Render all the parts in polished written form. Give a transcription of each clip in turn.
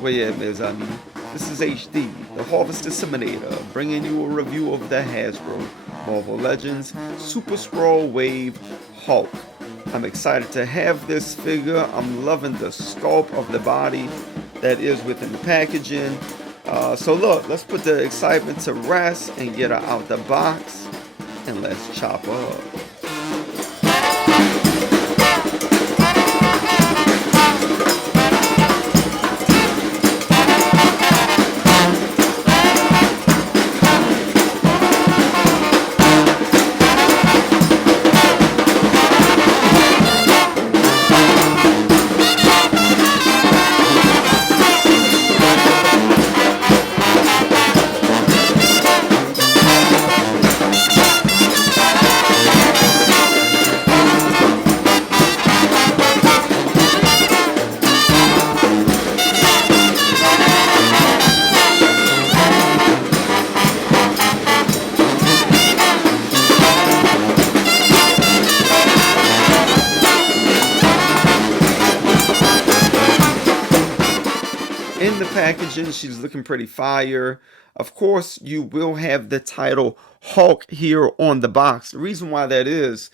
Well, yeah, Miz, I mean, this is HD, the Harvest Disseminator, bringing you a review of the Hasbro Marvel Legends Super Skrull Wave Hulk. I'm excited to have this figure. I'm loving the sculpt of the body that is within the packaging. So look, let's put the excitement to rest and get her out the box, and let's chop up. In the packaging, she's looking pretty fire. Of course, you will have the title Hulk here on the box. The reason why that is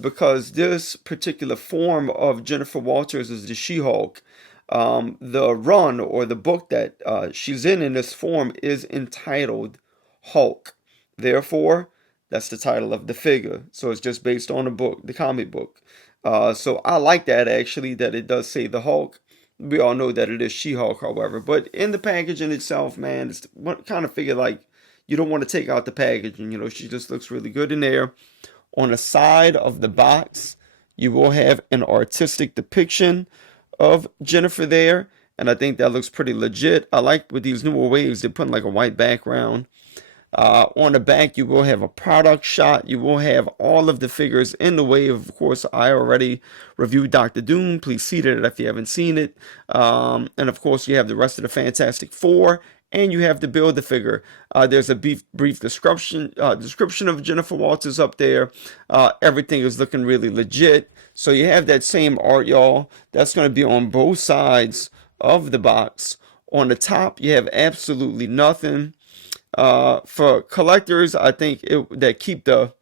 because this particular form of Jennifer Walters is the She-Hulk. The run or the book that she's in this form is entitled Hulk. Therefore, that's the title of the figure. So it's just based on the book, the comic book. So I like that actually, that it does say the Hulk. We all know that it is She-Hulk, however. But in the packaging itself, man, it's what kind of figure like you don't want to take out the packaging. You know, she just looks really good in there. On the side of the box, you will have an artistic depiction of Jennifer there. And I think that looks pretty legit. I like with these newer waves, they're putting like a white background. On the back, you will have a product shot. You will have all of the figures in the wave. Of course, I already reviewed Doctor Doom. Please see that if you haven't seen it. And of course, you have the rest of the Fantastic Four, and you have to build the figure. There's a brief description of Jennifer Walters up there. Everything is looking really legit. So you have that same art, y'all. That's going to be on both sides of the box. On the top, you have absolutely nothing. For collectors, I think that keep the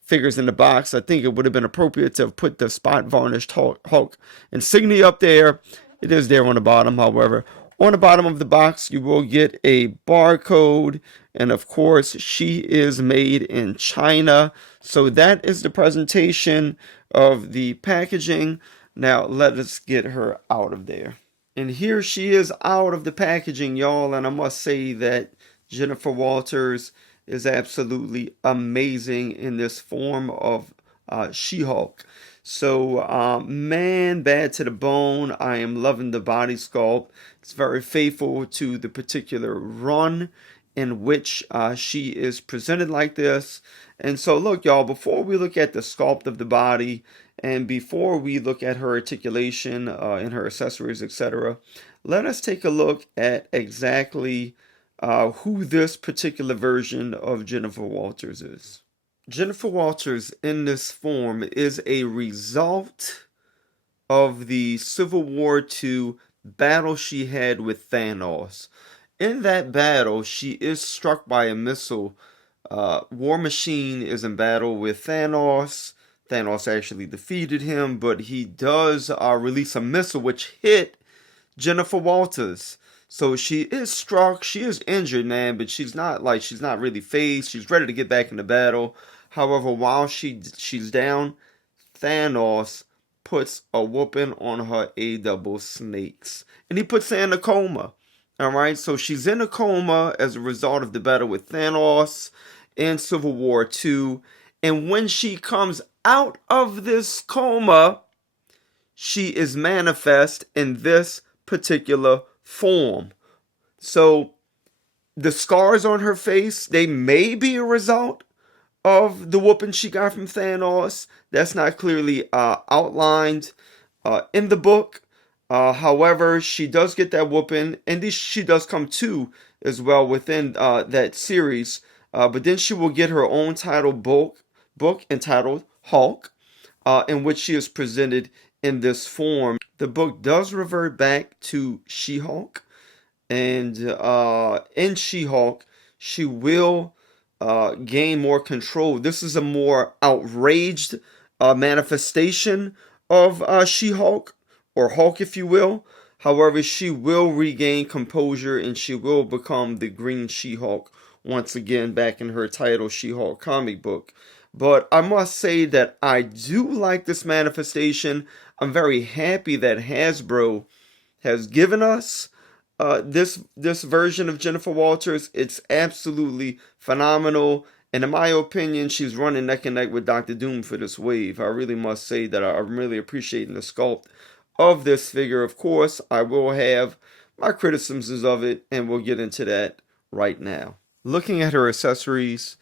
figures in the box, I think it would have been appropriate to have put the spot varnished Hulk insignia up there. It is there on the bottom, however. On the bottom of the box, you will get a barcode, and of course, she is made in China. So that is the presentation of the packaging. Now, let us get her out of there. And here she is out of the packaging, y'all, and I must say that Jennifer Walters is absolutely amazing in this form of She-Hulk. So, man, bad to the bone. I am loving the body sculpt. It's very faithful to the particular run in which she is presented like this. And so, look, y'all, before we look at the sculpt of the body and before we look at her articulation and her accessories, etc., let us take a look at exactly who this particular version of Jennifer Walters is. Jennifer Walters in this form is a result of the Civil War II battle she had with Thanos. In that battle, she is struck by a missile. War Machine is in battle with Thanos. Thanos actually defeated him, but he does release a missile which hit Jennifer Walters. So she is struck, she is injured, man, but she's not really phased. She's ready to get back in the battle. However, while she's down, Thanos puts a whooping on her double snakes. And he puts her in a coma. Alright, so she's in a coma as a result of the battle with Thanos in Civil War II. And when she comes out of this coma, she is manifest in this particular form. So the scars on her face, they may be a result of the whooping she got from Thanos. That's not clearly outlined in the book. However, she does get that whooping, and she does come to as well within that series. But then she will get her own book entitled Hulk, in which she is presented in this form. The book does revert back to She-Hulk. And in She-Hulk, she will gain more control. This is a more outraged manifestation of She-Hulk, or Hulk, if you will. However, she will regain composure and she will become the Green She-Hulk once again back in her title She-Hulk comic book. But I must say that I do like this manifestation. I'm very happy that Hasbro has given us this version of Jennifer Walters. It's absolutely phenomenal, and in my opinion, she's running neck and neck with Doctor Doom for this wave. I really must say that I'm really appreciating the sculpt of this figure. Of course, I will have my criticisms of it, and we'll get into that right now. Looking at her accessories,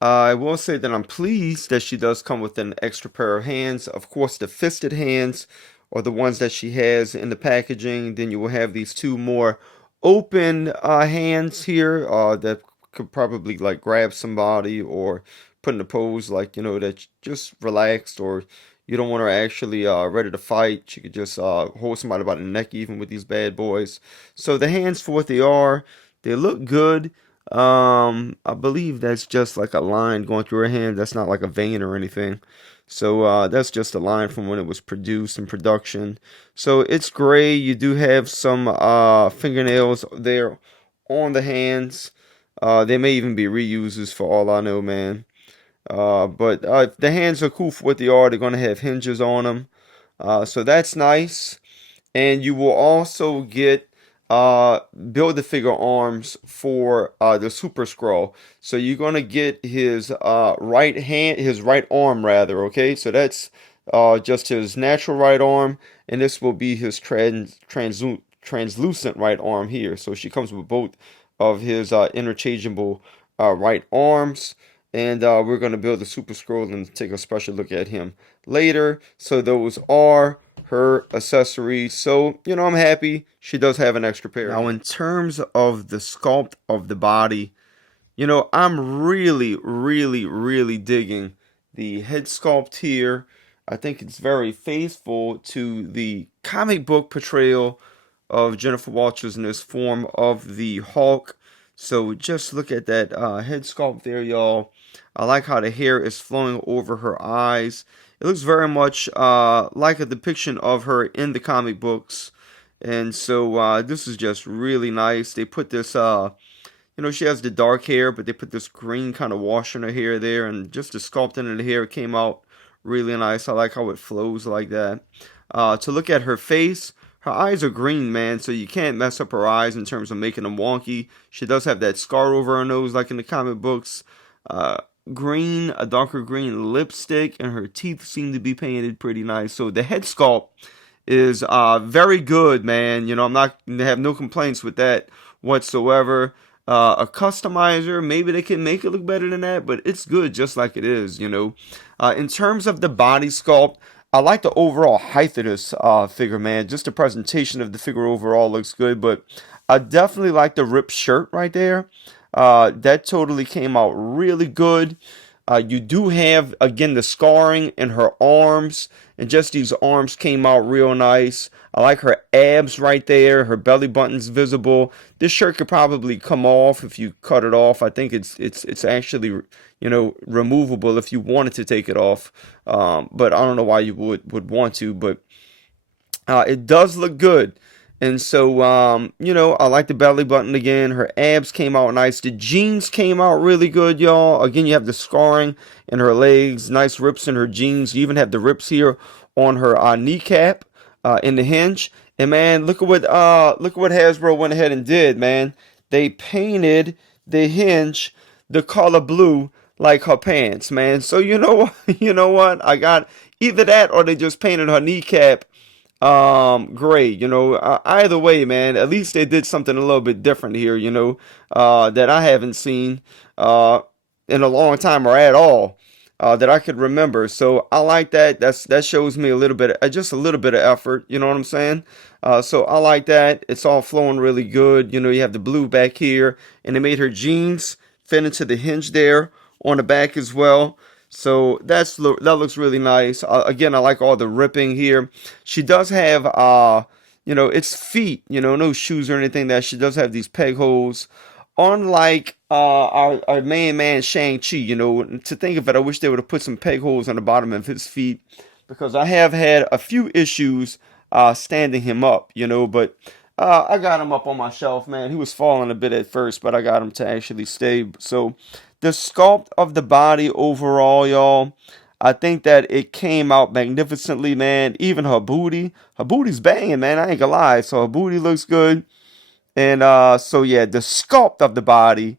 I will say that I'm pleased that she does come with an extra pair of hands. Of course, the fisted hands are the ones that she has in the packaging. Then you will have these two more open hands here that could probably like grab somebody or put in a pose like, you know, that just relaxed, or you don't want her actually ready to fight. She could just hold somebody by the neck even with these bad boys. So the hands, for what they are, they look good. I believe that's just like a line going through her hand. That's not like a vein or anything. So that's just a line from when it was produced in production. So it's gray. You do have some fingernails there on the hands. They may even be reuses for all I know, man. But the hands are cool for what they are. They're going to have hinges on them. So that's nice. And you will also get Build-A-Figure arms for the Super Skrull. So you're gonna get his right hand, his right arm rather. Okay, so that's just his natural right arm, and this will be his translucent right arm here. So she comes with both of his interchangeable right arms. And we're going to build the Super Skrull and take a special look at him later. So those are her accessories. So, you know, I'm happy she does have an extra pair. Now, in terms of the sculpt of the body, you know, I'm really digging the head sculpt here. I think it's very faithful to the comic book portrayal of Jennifer Walters in this form of the Hulk. So just look at that head sculpt there, y'all. I like how the hair is flowing over her eyes. It looks very much like a depiction of her in the comic books. And so this is just really nice. They put this, you know, she has the dark hair, but they put this green kind of wash in her hair there. And just the sculpting of the hair came out really nice. I like how it flows like that. To look at her face, her eyes are green, man, so you can't mess up her eyes in terms of making them wonky. She does have that scar over her nose like in the comic books. Green, a darker green lipstick, and her teeth seem to be painted pretty nice. So the head sculpt is very good, man. You know, I'm not I have no complaints with that whatsoever. A customizer, maybe they can make it look better than that, but it's good just like it is, you know. In terms of the body sculpt, I like the overall height of this figure, man. Just the presentation of the figure overall looks good, but I definitely like the ripped shirt right there. That totally came out really good. You do have, again, the scarring in her arms, and just these arms came out real nice. I like her abs right there. Her belly button's visible. This shirt could probably come off if you cut it off. I think it's actually, you know, removable if you wanted to take it off. But I don't know why you would want to, but it does look good. And so, you know, I like the belly button again. Her abs came out nice. The jeans came out really good, y'all. Again, you have the scarring in her legs, nice rips in her jeans. You even have the rips here on her kneecap in the hinge. And man, look at what Hasbro went ahead and did, man. They painted the hinge the color blue like her pants, man. So you know what? You know what? I got either that or they just painted her kneecap great, you know. Either way, man, at least they did something a little bit different here, you know, that I haven't seen in a long time or at all, that I could remember. So I like that. That shows me a little bit, just a little bit of effort, you know what I'm saying? So I like that. It's all flowing really good. You know, you have the blue back here, and they made her jeans fit into the hinge there on the back as well. So that looks really nice. Again, I like all the ripping here. She does have, its feet, no shoes or anything, that she does have these peg holes. Unlike our main man Shang-Chi, to think of it, I wish they would have put some peg holes on the bottom of his feet, because I have had a few issues standing him up, but I got him up on my shelf, man. He was falling a bit at first, but I got him to actually stay. So the sculpt of the body overall, y'all, I think that it came out magnificently, man. Even her booty's banging, man. I ain't gonna lie. So her booty looks good. And so yeah, the sculpt of the body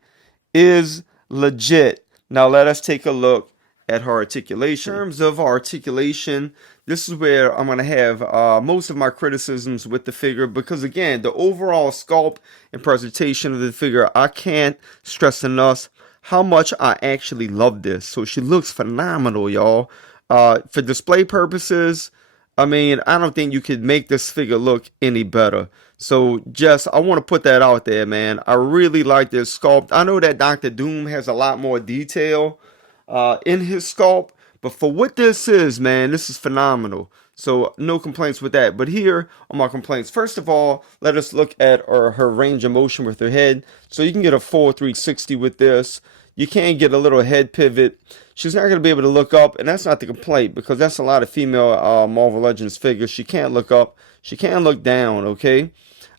is legit. Now let us take a look at her articulation. In terms of articulation, this is where I'm going to have most of my criticisms with the figure, because again, the overall sculpt and presentation of the figure, I can't stress enough how much I actually love this. So she looks phenomenal, y'all. For display purposes, I mean, I don't think you could make this figure look any better. So just, I want to put that out there, man. I really like this sculpt. I know that Doctor Doom has a lot more detail in his sculpt, but for what this is, man, this is phenomenal. So no complaints with that. But here are my complaints. First of all, let us look at her range of motion with her head. So you can get a full 360 with this. You can get a little head pivot. She's not going to be able to look up, and that's not the complaint, because that's a lot of female Marvel Legends figures. She can't look up. She can look down, okay?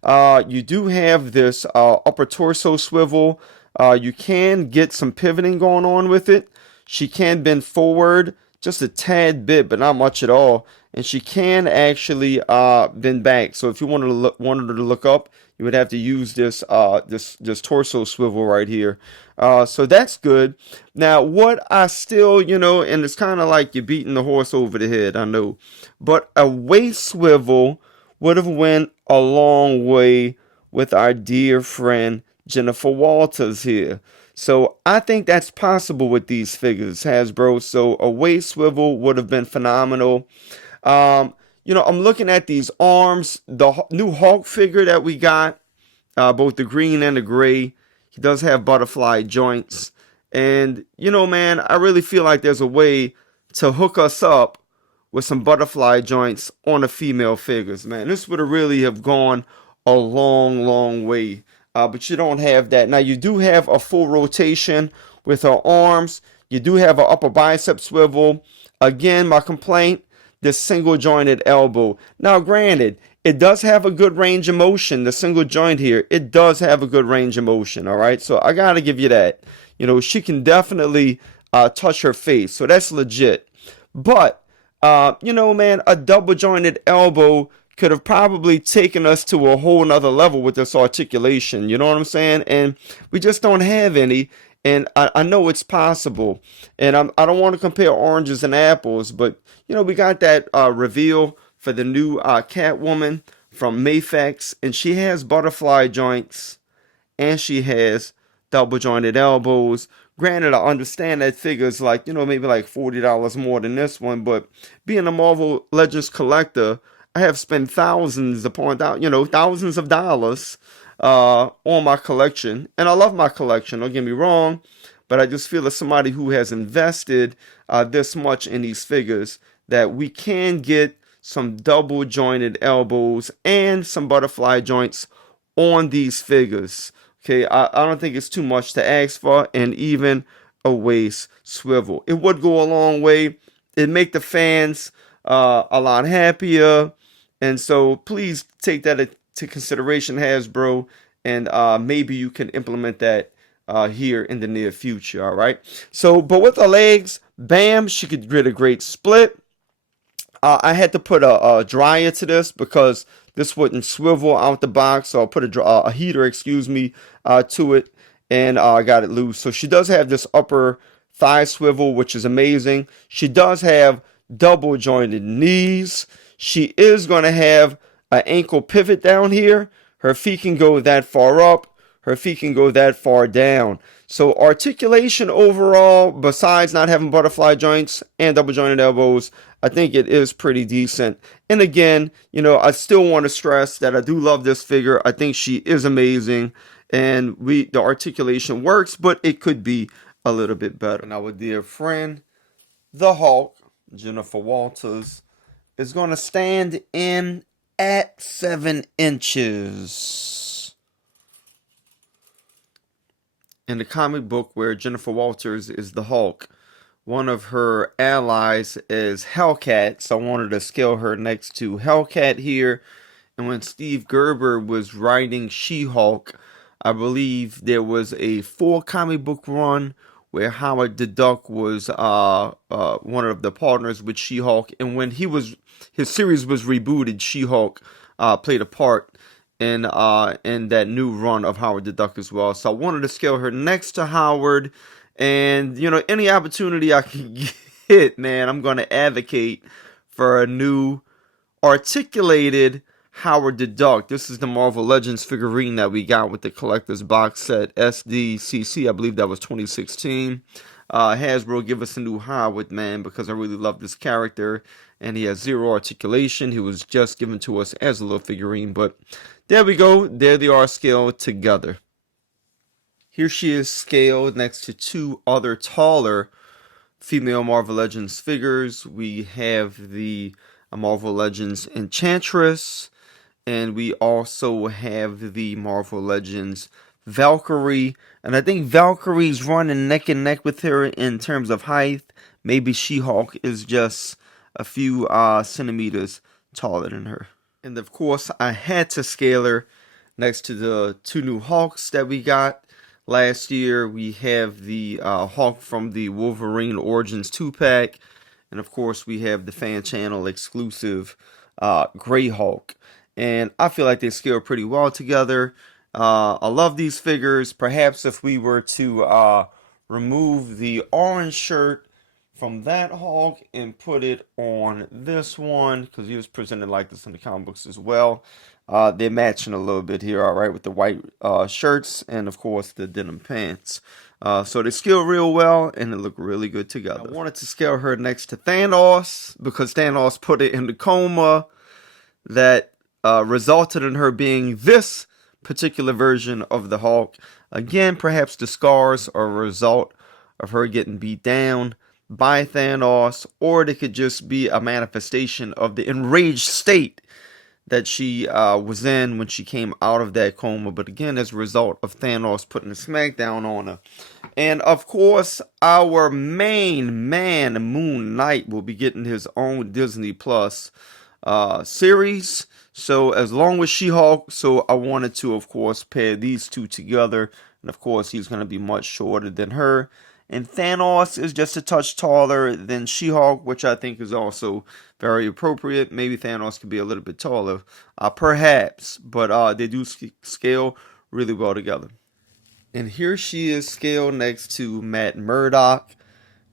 You do have this upper torso swivel. You can get some pivoting going on with it. She can bend forward just a tad bit, but not much at all. And she can actually bend back. So if you wanted her to look up, you would have to use this this torso swivel right here. So that's good. Now, what I still, and it's kind of like you're beating the horse over the head, I know, but a waist swivel would have went a long way with our dear friend Jennifer Walters here. So I think that's possible with these figures, Hasbro. So a waist swivel would have been phenomenal. I'm looking at these arms. The new Hulk figure that we got, both the green and the gray, he does have butterfly joints. And, man, I really feel like there's a way to hook us up with some butterfly joints on the female figures, man. This would have really have gone a long, long way. But you don't have that. Now, you do have a full rotation with her arms. You do have an upper bicep swivel. Again, my complaint, this single jointed elbow. Now, granted, it does have a good range of motion. The single joint here, it does have a good range of motion, all right? So I got to give you that. She can definitely touch her face. So that's legit. But man, a double jointed elbow could have probably taken us to a whole nother level with this articulation. You know what I'm saying? And we just don't have any. And I know it's possible. And I don't want to compare oranges and apples, but, we got that reveal for the new Catwoman from Mayfax. And she has butterfly joints and she has double jointed elbows. Granted, I understand that figure's like, maybe like $40 more than this one, but being a Marvel Legends collector, I have spent thousands thousands of dollars on my collection. And I love my collection, don't get me wrong, but I just feel as somebody who has invested this much in these figures, that we can get some double jointed elbows and some butterfly joints on these figures. Okay, I don't think it's too much to ask for, and even a waist swivel. It would go a long way. It'd make the fans a lot happier. And so please take that into consideration, Hasbro, and maybe you can implement that here in the near future, all right? So, but with her legs, bam, she could get a great split. I had to put a dryer to this because this wouldn't swivel out the box, so I'll put a heater, to it, and I got it loose. So she does have this upper thigh swivel, which is amazing. She does have double jointed knees. She is going to have an ankle pivot down here. Her feet can go that far up. Her feet can go that far down. So articulation overall, besides not having butterfly joints and double jointed elbows, I think it is pretty decent. And again, I still want to stress that I do love this figure. I think she is amazing. And the articulation works, but it could be a little bit better. Now, our dear friend, the Hulk, Jennifer Walters, is going to stand in at 7 inches. In the comic book where Jennifer Walters is the Hulk, one of her allies is Hellcat, so I wanted to scale her next to Hellcat here. And when Steve Gerber was writing She-Hulk, I believe there was a 4 comic book run where Howard the Duck was one of the partners with She-Hulk, and when his series was rebooted, She-Hulk played a part in that new run of Howard the Duck as well. So I wanted to scale her next to Howard, and any opportunity I can get, man, I'm going to advocate for a new articulated Howard the Duck. This is the Marvel Legends figurine that we got with the collector's box set SDCC. I believe that was 2016. Hasbro, give us a new Howard, man, because I really love this character. And he has 0 articulation. He was just given to us as a little figurine. But there we go. There they are scaled together. Here she is scaled next to 2 other taller female Marvel Legends figures. We have the Marvel Legends Enchantress, and we also have the Marvel Legends Valkyrie. And I think Valkyrie's running neck and neck with her in terms of height. Maybe She-Hulk is just a few centimeters taller than her. And of course, I had to scale her next to the 2 new Hulks that we got last year. We have the Hulk from the Wolverine Origins 2-pack. And of course, we have the fan channel exclusive Grey Hulk. And I feel like they scale pretty well together. I love these figures. Perhaps if we were to remove the orange shirt from that Hulk and put it on this one, because he was presented like this in the comic books as well. They're matching a little bit here, all right, with the white shirts and, of course, the denim pants. So they scale real well, and they look really good together. I wanted to scale her next to Thanos, because Thanos put it in the coma that resulted in her being this particular version of the Hulk. Again, perhaps the scars are a result of her getting beat down by Thanos, or they could just be a manifestation of the enraged state that she was in when she came out of that coma. But again, as a result of Thanos putting a smackdown on her. And of course, our main man, Moon Knight, will be getting his own Disney Plus series. So as long as She-Hulk, so I wanted to, of course, pair these 2 together. And of course, he's going to be much shorter than her. And Thanos is just a touch taller than She-Hulk, which I think is also very appropriate. Maybe Thanos could be a little bit taller, perhaps. But they do scale really well together. And here she is scaled next to Matt Murdock.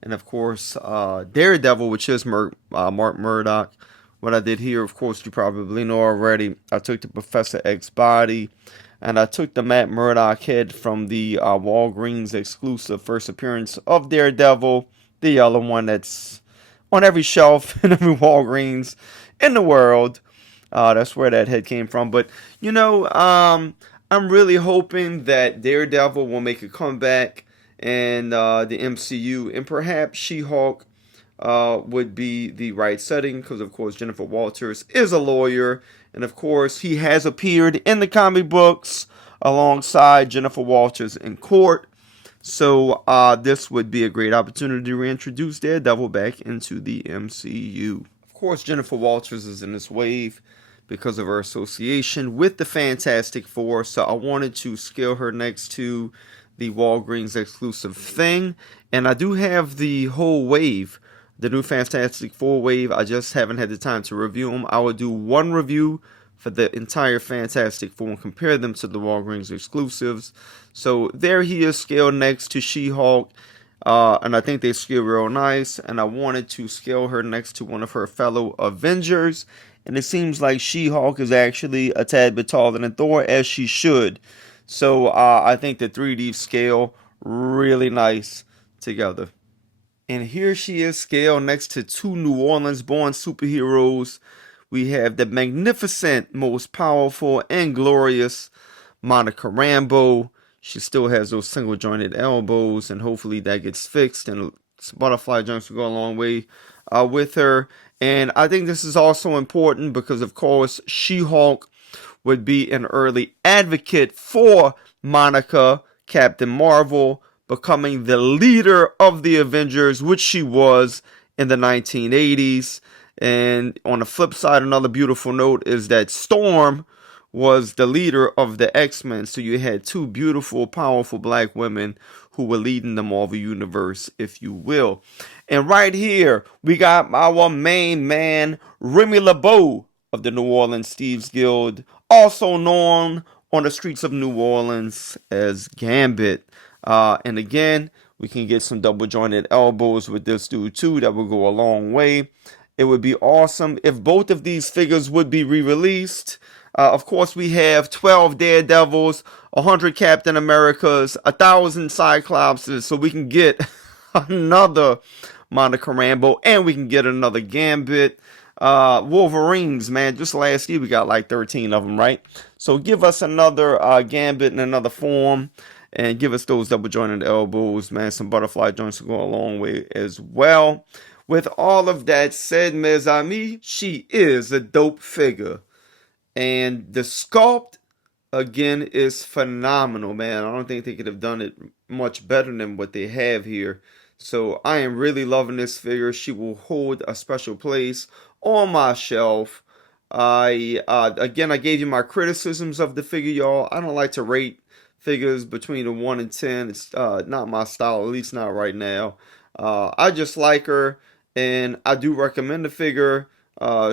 And of course, Daredevil, which is Mark Murdock. What I did here, of course, you probably know already. I took the Professor X body, and I took the Matt Murdock head from the Walgreens exclusive first appearance of Daredevil, the yellow one that's on every shelf in every Walgreens in the world. That's where that head came from. But, I'm really hoping that Daredevil will make a comeback in the MCU, and perhaps She-Hulk would be the right setting, because of course Jennifer Walters is a lawyer, and of course he has appeared in the comic books alongside Jennifer Walters in court. So this would be a great opportunity to reintroduce Daredevil back into the MCU. Of course, Jennifer Walters is in this wave because of her association with the Fantastic Four, so I wanted to scale her next to the Walgreens exclusive Thing. And I do have the whole wave, the new Fantastic Four wave. I just haven't had the time to review them. I will do one review for the entire Fantastic Four and compare them to the Walgreens exclusives. So there he is scaled next to She-Hulk. And I think they scale real nice. And I wanted to scale her next to one of her fellow Avengers. And it seems like She-Hulk is actually a tad bit taller than Thor, as she should. So I think the 3D scale really nice together. And here she is scaled next to 2 New Orleans born superheroes. We have the magnificent, most powerful and glorious Monica Rambeau. She still has those single jointed elbows, and hopefully that gets fixed, and butterfly joints will go a long way. with her. And I think this is also important because, of course, She-Hulk would be an early advocate for Monica, Captain Marvel, becoming the leader of the Avengers, which she was in the 1980s. And on the flip side, another beautiful note is that Storm was the leader of the X-Men. So you had two beautiful, powerful black women who were leading the Marvel Universe, if you will. And right here, we got our main man, Remy LeBeau of the New Orleans Thieves Guild, also known on the streets of New Orleans as Gambit. And again, we can get some double jointed elbows with this dude too. That would go a long way. It would be awesome if both of these figures would be re-released. Of course, we have 12 Daredevils, 100 Captain Americas, 1,000 Cyclopses, so we can get another Monica Rambeau, and we can get another Gambit. Wolverines, man, just last year we got like 13 of them, right? So give us another Gambit in another form, and give us those double jointed elbows, man. Some butterfly joints will go a long way as well. With all of that said, mes amis, she is a dope figure. And the sculpt, again, is phenomenal, man. I don't think they could have done it much better than what they have here. So I am really loving this figure. She will hold a special place on my shelf. Again, I gave you my criticisms of the figure, y'all. I don't like to rate figures between a 1 and 10. It's not my style, at least not right now. I just like her, and I do recommend the figure.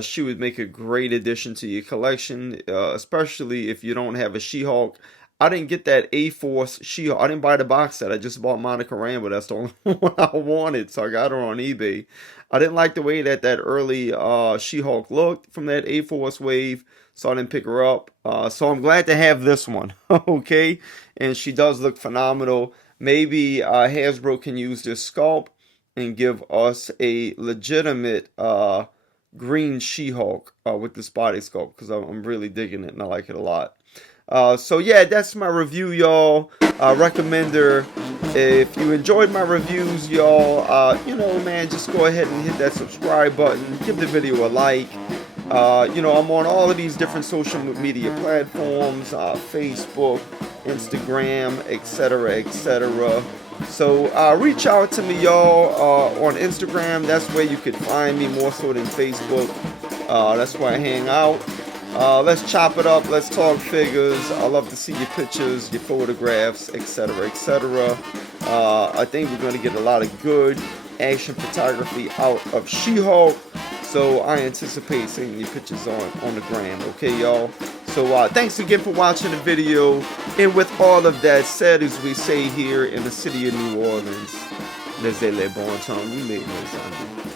She would make a great addition to your collection, especially if you don't have a She-Hulk. I didn't get that A-Force She-Hulk. I didn't buy the box set. I just bought Monica Rambeau. That's the only one I wanted, so I got her on eBay. I didn't like the way that early She-Hulk looked from that A-Force wave, so I didn't pick her up. So I'm glad to have this one, okay? And she does look phenomenal. Maybe Hasbro can use this sculpt and give us a legitimate green She-Hulk with this body sculpt, because I'm really digging it and I like it a lot. So yeah, that's my review, y'all. Recommend her. If you enjoyed my reviews, y'all, you know, man, just go ahead and hit that subscribe button. Give the video a like. You know, I'm on all of these different social media platforms, Facebook, Instagram, etc., etc. So reach out to me, y'all, on Instagram. That's where you could find me more so than Facebook. That's where I hang out. Let's chop it up. Let's talk figures. I love to see your pictures, your photographs, etc., etc. I think we're going to get a lot of good action photography out of She-Hulk. So I anticipate seeing your pictures on the gram. Okay, y'all? So thanks again for watching the video. And with all of that said, as we say here in the city of New Orleans, laissez les bon temps, we made no